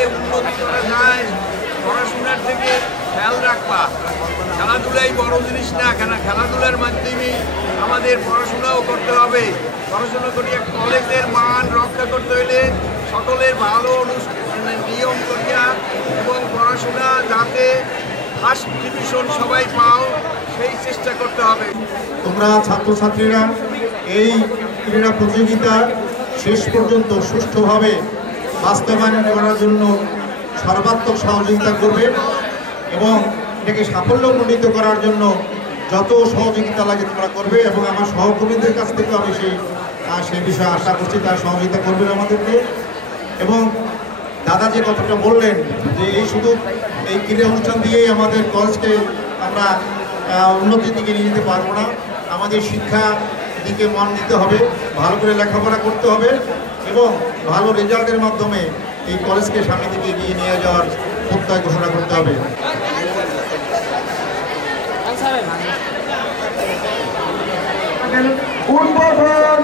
কিভাবে উন্নতি করা যায়, পড়াশোনার থেকে খেয়াল রাখবা। খেলাধুলাই বড় জিনিস না, খেলাধুলার মাধ্যমে আমাদের পড়াশোনাও করতে হবে। পড়াশোনা করিয়া কলেজের মান রক্ষা করতে হলে সকলের ভালো নিয়ম করিয়া এবং পড়াশোনা যাতে ফার্স্ট ডিভিশন সবাই পাও সেই চেষ্টা করতে হবে। তোমরা ছাত্রছাত্রীরা এই ক্রীড়া প্রতিযোগিতা শেষ পর্যন্ত সুষ্ঠুভাবে বাস্তবায়ন করার জন্য সর্বাত্মক সহযোগিতা করবে এবং এটাকে সাফল্যমণ্ডিত করার জন্য যত সহযোগিতা লাগে তোমরা করবে এবং আমার সহকর্মীদের কাছ থেকেও আমি সেই বিষয়ে আশা করছি তার সহযোগিতা করবেন আমাদেরকে। এবং দাদা যে কথাটা বললেন যে শুধু এই ক্রীড়া অনুষ্ঠান দিয়েই আমাদের কলেজকে আমরা উন্নতির দিকে নিয়ে যেতে পারবো না, আমাদের শিক্ষা দিকে মন দিতে হবে, ভালো করে লেখাপড়া করতে হবে এবং ভালো রেজাল্টের মাধ্যমে এই কলেজকে সামনের দিকে এগিয়ে নিয়ে যাওয়ার প্রত্যয় ঘোষণা করতে হবে। উদ্বোধন